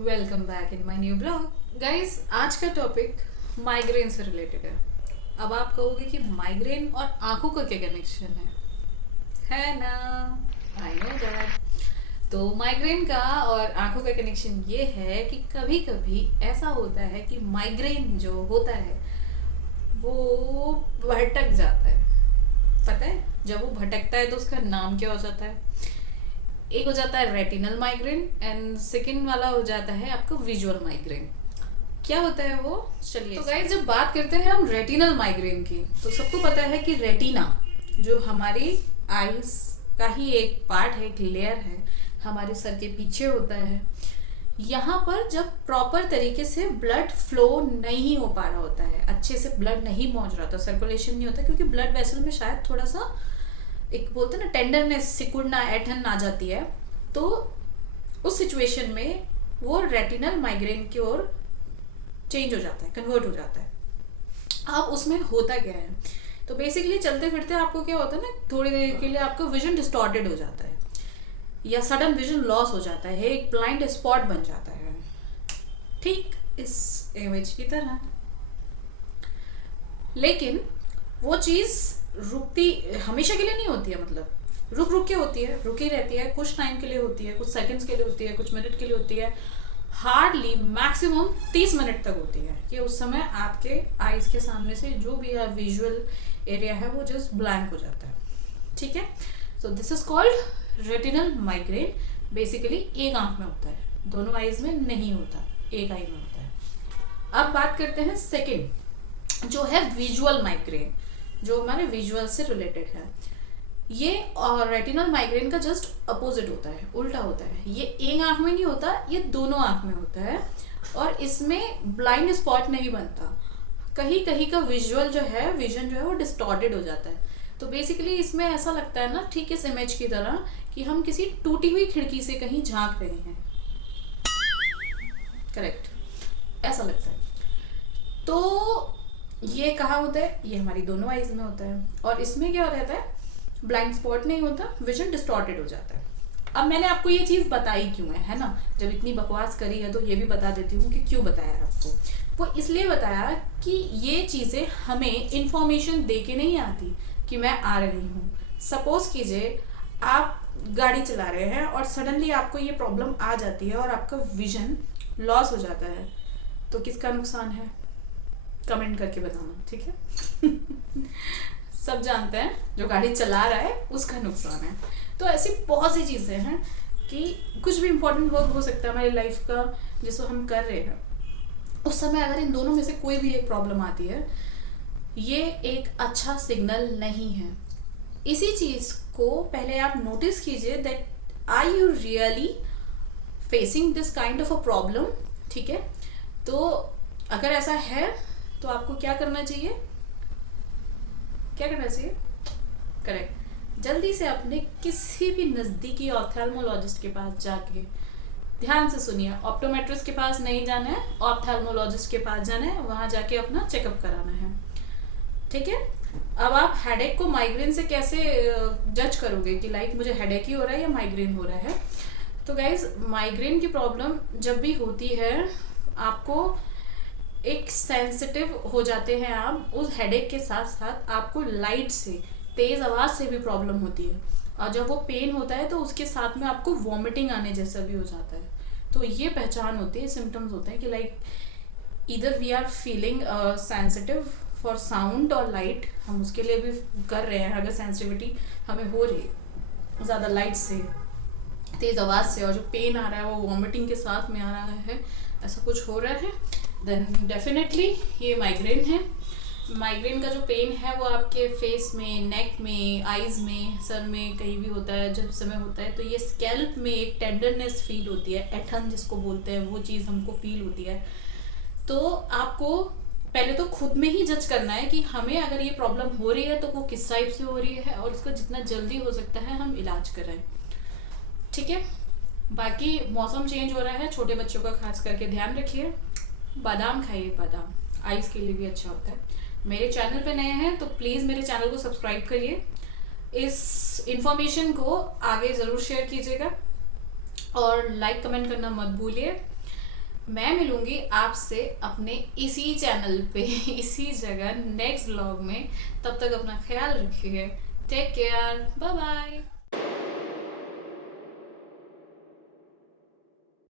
Welcome back in my new blog guys. आज का topic migraine से रिलेटेड है। अब आप कहोगे कि माइग्रेन और आंखों का क्या कनेक्शन है ना? I know that. तो माइग्रेन का और आंखों का कनेक्शन ये है कि कभी कभी ऐसा होता है कि माइग्रेन जो होता है वो भटक जाता है। पता है जब वो भटकता है तो उसका नाम क्या हो जाता है? एक हो जाता है रेटिनल माइग्रेन एंड सेकंड वाला हो जाता है आपका विजुअल माइग्रेन। क्या होता है वो? चलिए तो गाइस, जब बात करते हैं हम रेटिनल माइग्रेन की तो सबको पता है कि रेटिना जो हमारी आईज का ही एक पार्ट है, एक लेयर है, हमारे सर के पीछे होता है। यहाँ पर जब प्रॉपर तरीके से ब्लड फ्लो नहीं हो पा रहा होता है, अच्छे से ब्लड नहीं पहुंच रहा होता, सर्कुलेशन नहीं होता, क्योंकि ब्लड वेसल में शायद थोड़ा सा एक बोलते हैं ना टेंडरनेस, सिकुड़ना, ऐठन आ जाती है। तो उस सिचुएशन में वो रेटिनल माइग्रेन की ओर चेंज हो जाता है, कन्वर्ट हो जाता है। अब उसमें होता क्या है? तो बेसिकली चलते फिरते आपको क्या होता है ना, थोड़ी देर के लिए आपका विजन डिस्टॉर्टेड हो जाता है या सडन विजन लॉस हो जाता है, एक ब्लाइंड स्पॉट बन जाता है, ठीक इस इमेज की तरह। लेकिन वो चीज रुकती हमेशा के लिए नहीं होती है, मतलब रुक रुक के होती है, रुकी रहती है, कुछ टाइम के लिए होती है, कुछ सेकंड्स के लिए होती है, कुछ मिनट के लिए होती है, हार्डली मैक्सिमम 30 मिनट तक होती है कि उस समय आपके आईज के सामने से जो भी विजुअल एरिया है वो जस्ट ब्लैंक हो जाता है। ठीक है, so this is called retinal migraine. Basically एक आंख में होता है, दोनों आईज में नहीं होता, एक आई में होता है। अब बात करते हैं सेकेंड, जो है विजुअल माइग्रेन, जो हमारे विजुअल से रिलेटेड है। ये और रेटिनल माइग्रेन का जस्ट अपोजिट होता है, उल्टा होता है। ये एक आंख में नहीं होता, ये दोनों आंख में होता है और इसमें ब्लाइंड स्पॉट नहीं बनता। कहीं कहीं का विजुअल जो है, विजन जो है वो डिस्टॉर्टेड हो जाता है। तो बेसिकली इसमें ऐसा लगता है ना, ठीक इस इमेज की तरह कि हम किसी टूटी हुई खिड़की से कहीं झांक रहे हैं। करेक्ट, ऐसा लगता है। तो ये कहाँ होता है? ये हमारी दोनों आईज में होता है और इसमें क्या रहता है? ब्लाइंड स्पॉट नहीं होता, विजन डिस्टॉर्टेड हो जाता है। अब मैंने आपको ये चीज बताई क्यों है ना? जब इतनी बकवास करी है तो ये भी बता देती हूँ कि क्यों बताया है आपको। वो इसलिए बताया कि ये चीजें हमें इंफॉर्मेशन दे के नहीं आती कि मैं आ रही हूँ। सपोज कीजिए आप गाड़ी चला रहे हैं और सडनली आपको ये प्रॉब्लम आ जाती है और आपका विजन लॉस हो जाता है, तो किसका नुकसान है? कमेंट करके बताना, ठीक है? सब जानते हैं जो गाड़ी चला रहा है उसका नुकसान है। तो ऐसी बहुत सी चीजें हैं कि कुछ भी इंपॉर्टेंट वर्क हो सकता है हमारी लाइफ का जिसको हम कर रहे हैं, उस समय अगर इन दोनों में से कोई भी एक प्रॉब्लम आती है, ये एक अच्छा सिग्नल नहीं है। इसी चीज को पहले आप नोटिस कीजिए that are you really facing this kind of a problem. ठीक है, तो अगर ऐसा है तो आपको क्या करना चाहिए? क्या करना चाहिए? करेक्ट, जल्दी से अपने किसी भी नजदीकी ऑप्थेल्मोलॉजिस्ट के पास जाके, ध्यान से सुनिए, ऑप्टोमेट्रिस्ट के पास नहीं जाना है, ऑप्थेल्मोलॉजिस्ट के पास जाना है, वहां जाके अपना चेकअप कराना है। ठीक है, अब आप हेडेक को माइग्रेन से कैसे जज करोगे कि लाइक मुझे हेडेक ही हो रहा है या माइग्रेन हो रहा है? तो गाइज, माइग्रेन की प्रॉब्लम जब भी होती है आपको एक सेंसिटिव हो जाते हैं आप उस हेडेक के साथ साथ आपको लाइट से, तेज आवाज से भी प्रॉब्लम होती है और जब वो पेन होता है तो उसके साथ में आपको वॉमिटिंग आने जैसा भी हो जाता है। तो ये पहचान होती है, सिम्टम्स होते हैं कि लाइक इधर we are feeling sensitive for sound और लाइट, हम उसके लिए भी कर रहे हैं। अगर सेंसिटिविटी हमें हो रही है ज़्यादा लाइट से, तेज आवाज से, और जो पेन आ रहा है वो वॉमिटिंग के साथ में आ रहा है, ऐसा कुछ हो रहा है, देन डेफिनेटली ये माइग्रेन है। माइग्रेन का जो पेन है वो आपके फेस में, नेक में, आईज में, सर में कहीं भी होता है। जब समय होता है तो ये स्कैल्प में एक टेंडरनेस फील होती है, ऐठन जिसको बोलते हैं, वो चीज़ हमको फील होती है। तो आपको पहले तो खुद में ही जज करना है कि हमें अगर ये प्रॉब्लम हो रही है तो वो किस टाइप से हो रही है और उसका जितना जल्दी हो सकता है हम इलाज कराएं। ठीक है, बाकी मौसम चेंज हो रहा है, छोटे बच्चों का खास करके ध्यान रखिए। बादाम खाइए, बादाम आइज के लिए भी अच्छा होता है। मेरे चैनल पे नए हैं तो प्लीज़ मेरे चैनल को सब्सक्राइब करिए, इस इंफॉर्मेशन को आगे ज़रूर शेयर कीजिएगा और लाइक कमेंट करना मत भूलिए। मैं मिलूंगी आपसे अपने इसी चैनल पे इसी जगह नेक्स्ट व्लॉग में। तब तक अपना ख्याल रखिए। Take care, bye bye.